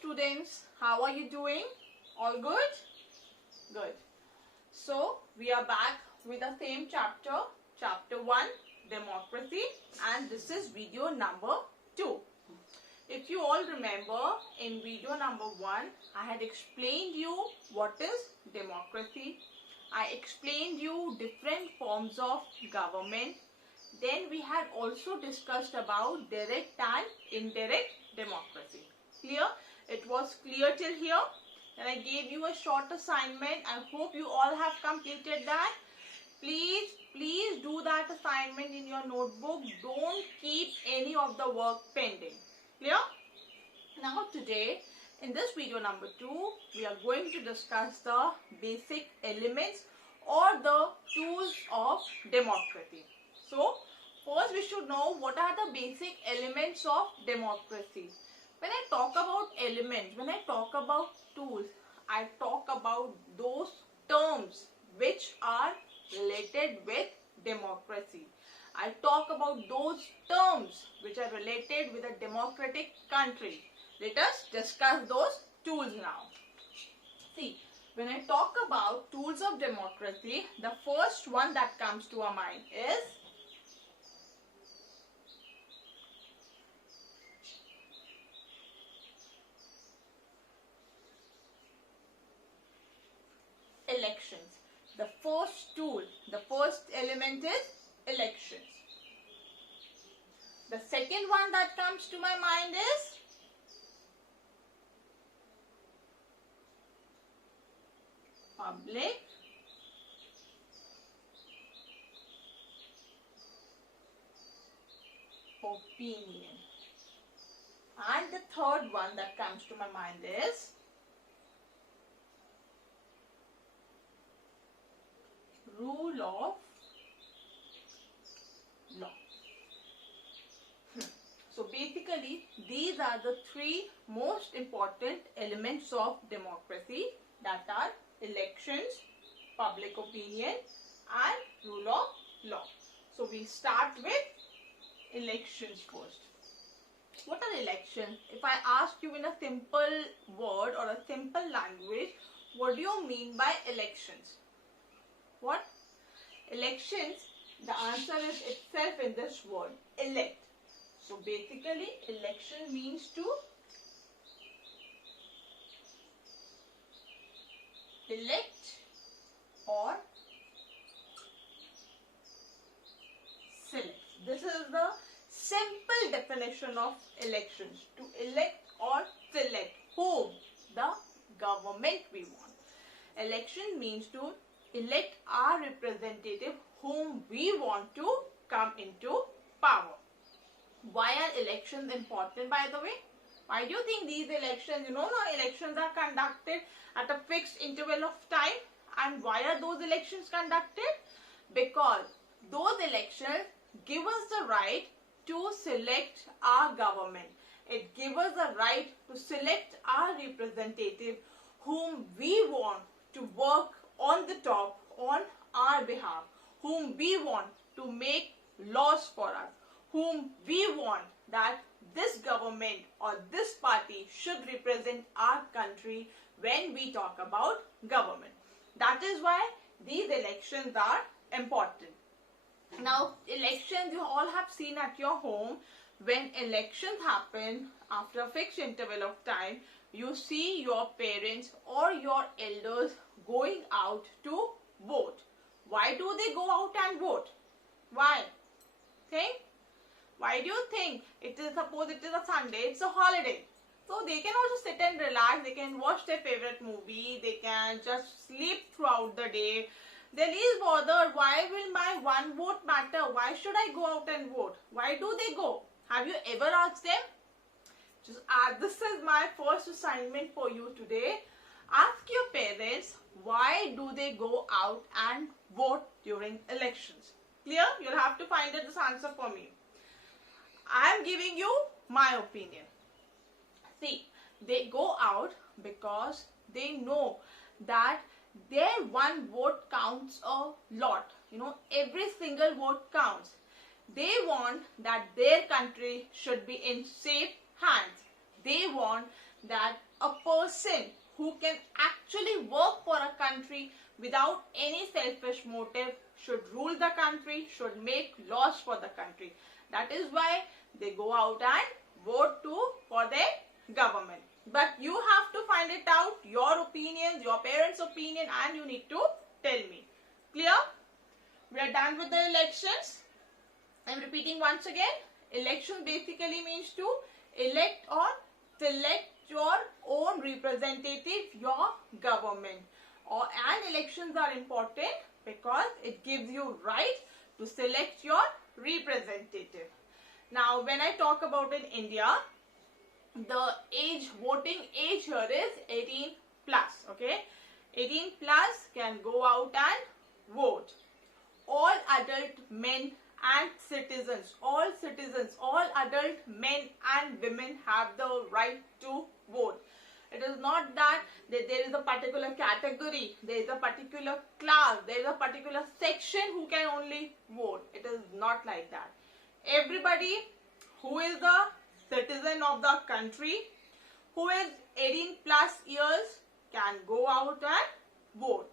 students, how are you doing? All good? Good. So we are back with the same chapter, chapter 1, democracy, and this is video number 2. If you all remember, in video number 1, I had explained you what is democracy. I explained you different forms of government. Then we had also discussed about direct and indirect democracy. Clear? It was clear till here. And I gave you a short assignment. I hope you all have completed that. Please do that assignment in your notebook. Don't keep any of the work pending. Clear? Now today, in this video number 2, we are going to discuss the basic elements or the tools of democracy. So, first we should know what are the basic elements of democracy. When I talk about elements, when I talk about tools, I talk about those terms which are related with democracy. I talk about those terms which are related with a democratic country. Let us discuss those tools now. See, when I talk about tools of democracy, the first one that comes to our mind is elections. The first tool, the first element is elections. The second one that comes to my mind is public opinion. And the third one that comes to my mind is rule of law. So basically, these are the three most important elements of democracy, that are elections, public opinion, and rule of law. So we start with elections first. What are elections? If I ask you in a simple word or a simple language, what do you mean by elections? What? Elections, the answer is itself in this word, elect. So basically, election means to elect or select. This is the simple definition of elections. To elect or select whom? The government we want. Election means to elect our representative whom we want to come into power. Why are elections important, by the way? Why do you think these elections, elections are conducted at a fixed interval of time? And why are those elections conducted? Because those elections give us the right to select our government. It gives us the right to select our representative whom we want to work on the top on our behalf, whom we want to make laws for us, whom we want that this government or this party should represent our country when we talk about government. That is why these elections are important. Now, elections you all have seen at your home. When elections happen after a fixed interval of time, you see your parents or your elders going out to vote. Why do they go out and vote? Why? Think? Why do you think? Suppose it is a Sunday, it's a holiday. So they can also sit and relax, they can watch their favorite movie, they can just sleep throughout the day. They least bothered, why will my one vote matter? Why should I go out and vote? Why do they go? Have you ever asked them? This is my first assignment for you today. Ask your parents, why do they go out and vote during elections? Clear? You'll have to find this answer for me. I am giving you my opinion. See, they go out because they know that their one vote counts a lot. Every single vote counts. They want that their country should be in safe hands. They want that a person who can actually work for a country without any selfish motive should rule the country, should make laws for the country. That is why they go out and vote for their government. But you have to find it out, your opinions, your parents' opinion, and you need to tell me. Clear? We are done with the elections. I am repeating once again. Election basically means to elect or select your own representative, your government. And elections are important because it gives you right to select your representative. Now, when I talk about in India, the voting age here is 18 plus. Okay, 18 plus can go out and vote. All adult men and citizens, all adult men and women have the right to vote. It is not that there is a particular category, there is a particular class, there is a particular section who can only vote. It is not like that. Everybody who is a citizen of the country, who is 18 plus years, can go out and vote.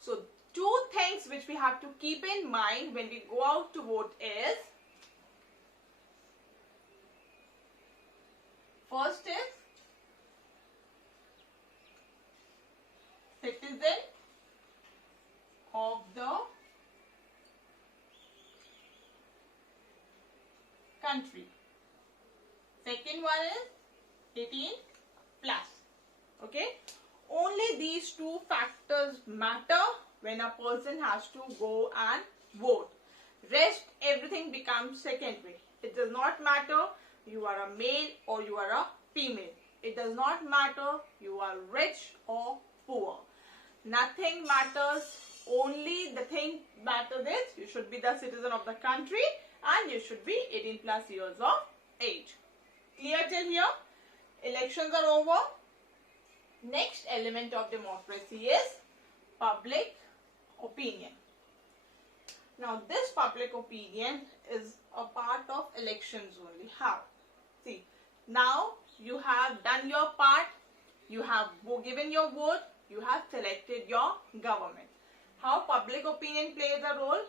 So, two things which we have to keep in mind when we go out to vote is, first is citizen of the country. Second one is 18 plus. Okay. Only these two factors matter when a person has to go and vote. Rest, everything becomes secondary. It does not matter you are a male or you are a female. It does not matter you are rich or poor. Nothing matters. Only the thing matters is you should be the citizen of the country and you should be 18 plus years of age. Clear till here? Elections are over. Next element of democracy is public opinion. Now, this public opinion is a part of elections only. How? See, now you have done your part, you have given your vote, you have selected your government. How public opinion plays a role?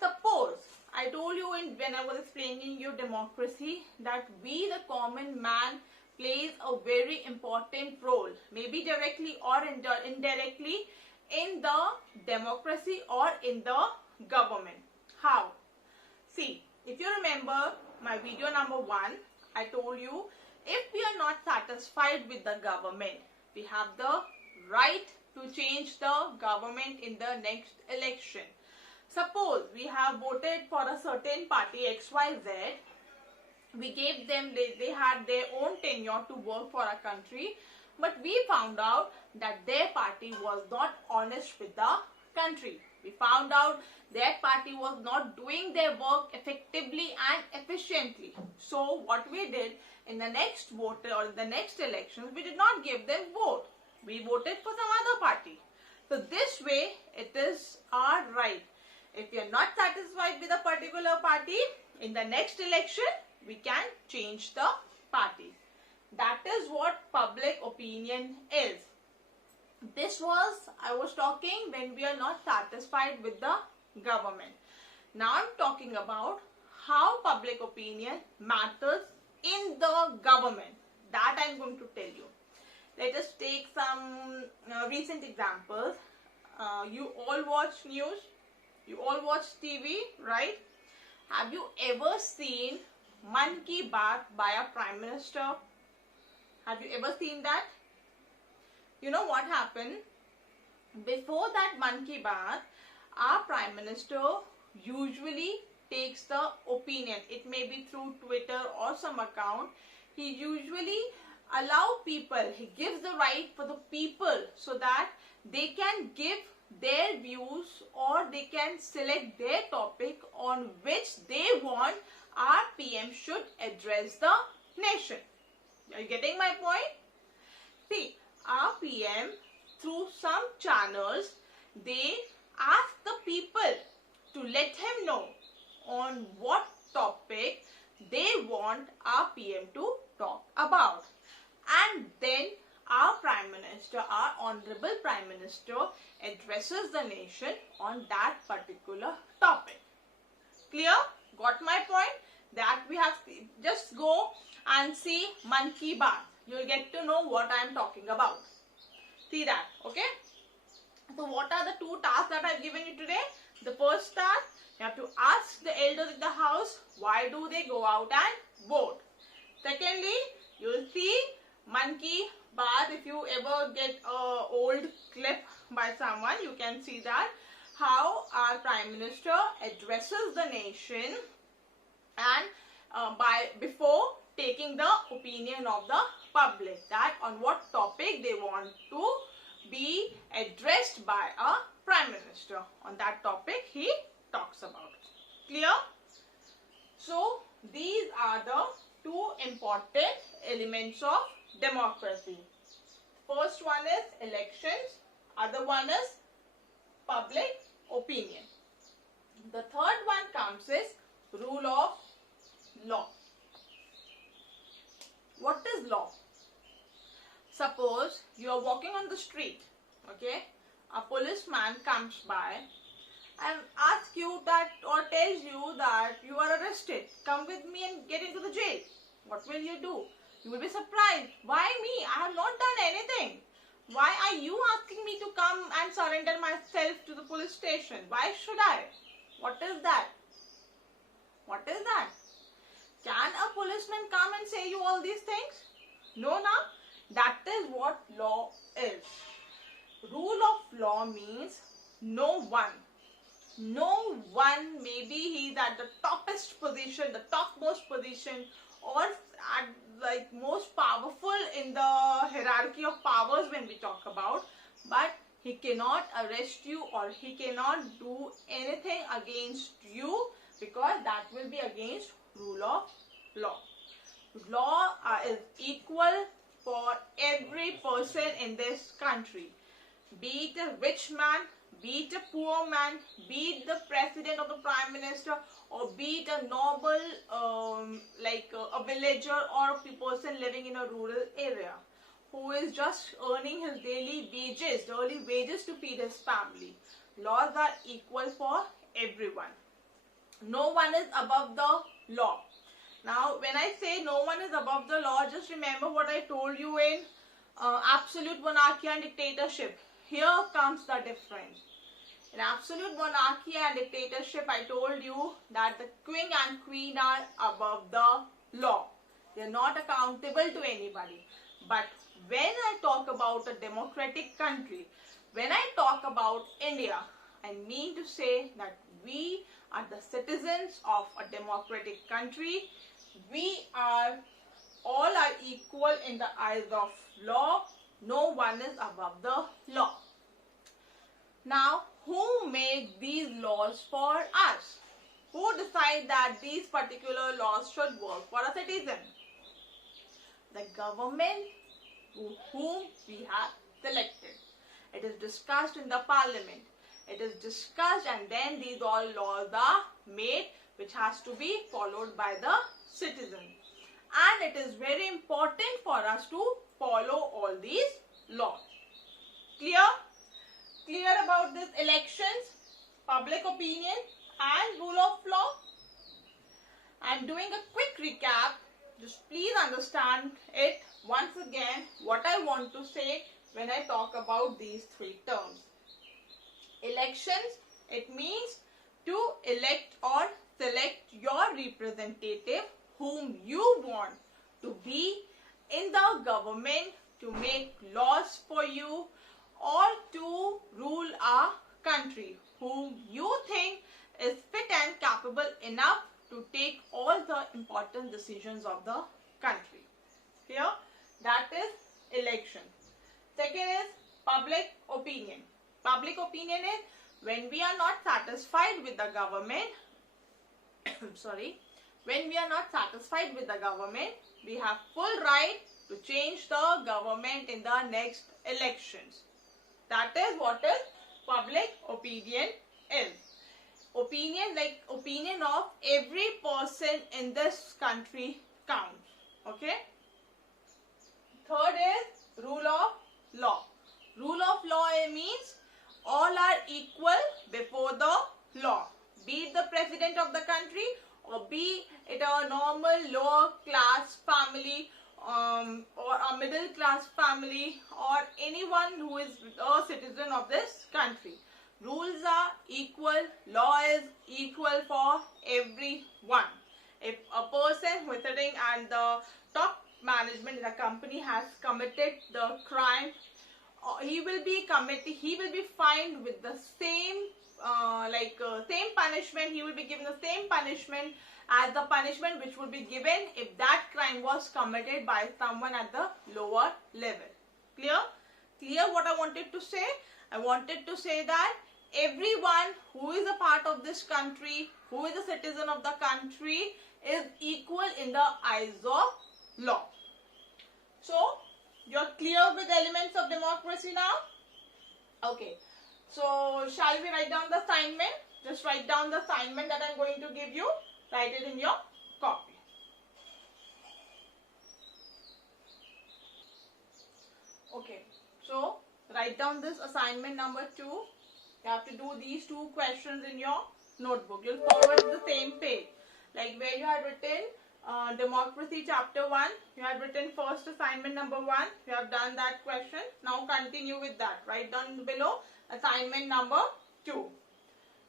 Suppose, I told you when I was explaining you democracy that we, the common man, plays a very important role, maybe directly or indirectly, in the democracy or in the government. How? See, if you remember my video number 1, I told you if we are not satisfied with the government, we have the right to change the government in the next election. Suppose we have voted for a certain party XYZ, we gave them, they had their own tenure to work for our country, but we found out that their party was not honest with the country. We found out their party was not doing their work effectively and efficiently. So what we did in the next vote or the next elections, we did not give them vote. We voted for some other party. So this way it is our right. If we are not satisfied with a particular party, in the next election we can change the party. That is what public opinion is. This was, I was talking when we are not satisfied with the government. Now I am talking about how public opinion matters in the government. That I am going to tell you. Let us take some recent examples. You all watch news, you all watch TV, right? Have you ever seen Man Ki Baat by a Prime Minister? Have you ever seen that? You know what happened? Before that Man Ki Baat, our Prime Minister usually takes the opinion. It may be through Twitter or some account. He usually allow people, he gives the right for the people so that they can give their views or they can select their topic on which they want our PM should address the nation. Are you getting my point? See, our PM through some channels, they ask the people to let him know on what topic they want our PM to talk about. And then Minister, our Honorable Prime Minister, addresses the nation on that particular topic. Clear? Got my point? That we have, just go and see Man Ki Baat. You'll get to know what I am talking about. See that, okay? So what are the two tasks that I've given you today? The first task, you have to ask the elders in the house, why do they go out and vote? Secondly, you will see Man Ki Baat. If you ever get an old clip by someone, you can see that how our Prime Minister addresses the nation and before taking the opinion of the public, that on what topic they want to be addressed by a Prime Minister. On that topic he talks about. Clear? So these are the two important elements of democracy. First one is elections, other one is public opinion. The third one comes is rule of law. What is law? Suppose you are walking on the street, okay? A policeman comes by and asks you that, or tells you that you are arrested. Come with me and get into the jail. What will you do? You will be surprised. Why me? I have not done anything. Why are you asking me to come and surrender myself to the police station? Why should I? What is that? What is that? Can a policeman come and say you all these things? No, no. That is what law is. Rule of law means no one, maybe he's at the topmost position or at like most powerful in the hierarchy of powers when we talk about, but he cannot arrest you or he cannot do anything against you, because that will be against rule of law. Law is equal for every person in this country, be it a rich man, be it a poor man, be it the president or the prime minister, or be it a normal like a villager or a person living in a rural area who is just earning his daily wages to feed his family. Laws are equal for everyone. No one is above the law. Now, when I say no one is above the law, just remember what I told you in absolute monarchy and dictatorship. Here comes the difference. In absolute monarchy and dictatorship, I told you that the king and queen are above the law. They are not accountable to anybody. But when I talk about a democratic country, when I talk about India, I mean to say that we are the citizens of a democratic country. We are all are equal in the eyes of law. No one is above the law. Now, who makes these laws for us? Who decide that these particular laws should work for a citizen? The government whom we have selected. It is discussed in the parliament. It is discussed and then these all laws are made, which has to be followed by the citizen. And it is very important for us to follow all these laws. Clear? Clear about this elections, public opinion and rule of law? I am doing a quick recap. Just please understand it once again what I want to say when I talk about these three terms. Elections, it means to elect or select your representative whom you want to be in the government, to make laws for you or to rule a country, whom you think is fit and capable enough to take all the important decisions of the country. Here, that is election. Second is public opinion. Public opinion is when we are not satisfied with the government, when we are not satisfied with the government, we have full right to change the government in the next elections. That is what is public opinion is. Opinion, like opinion of every person in this country counts. Okay. Third is rule of law. a middle class family or anyone who is a citizen of this country. Rules are equal, law is equal for everyone. If a person who is sitting at the top management in a company has committed the crime, he will be fined with the same same punishment. He will be given the same punishment as the punishment which would be given if that crime was committed by someone at the lower level. Clear? Clear what I wanted to say? I wanted to say that everyone who is a part of this country, who is a citizen of the country, is equal in the eyes of law. So, you're clear with elements of democracy now? Okay. So, shall we write down the assignment? Just write down the assignment that I'm going to give you. Write it in your copy. Okay. So, write down this assignment number 2. You have to do these 2 questions in your notebook. You'll forward the same page. Like where you had written Democracy Chapter 1, you had written first assignment number 1, you have done that question. Now continue with that. Write down below assignment number 2.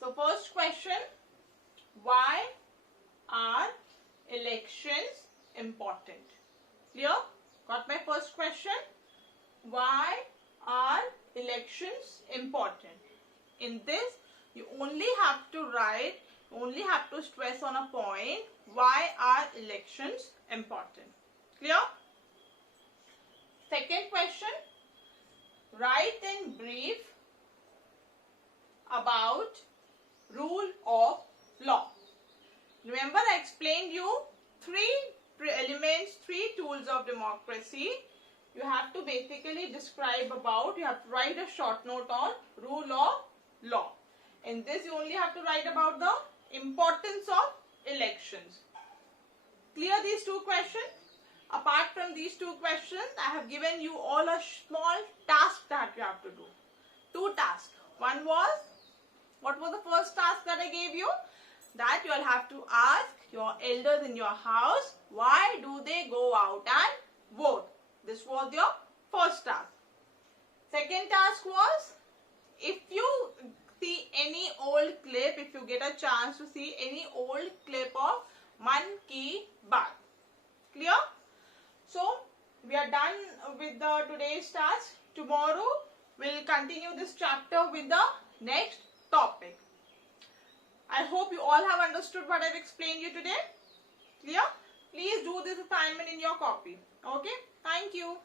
So first question, why are elections important? Clear? Got my first question? Why are elections important? In this, you only have to write, only have to stress on a point, why are elections important? Clear? Second question, write in brief about rule of law. Remember I explained you 3 elements, 3 tools of democracy. You have to basically describe about, you have to write a short note on rule of law. In this you only have to write about the importance of elections. Clear these 2 questions? Apart from these 2 questions, I have given you all a small task that you have to do. 2 tasks. One was, what was the first task that I gave you? That you will have to ask your elders in your house, why do they go out and vote? This was your first task. Second task was, if you see any old clip, if you get a chance to see any old clip of Man Ki Baat. Clear? So, we are done with the today's task. Tomorrow, we'll continue this chapter with the next topic. I hope you all have understood what I've explained you today. Clear? Please do this assignment in your copy. Okay? Thank you.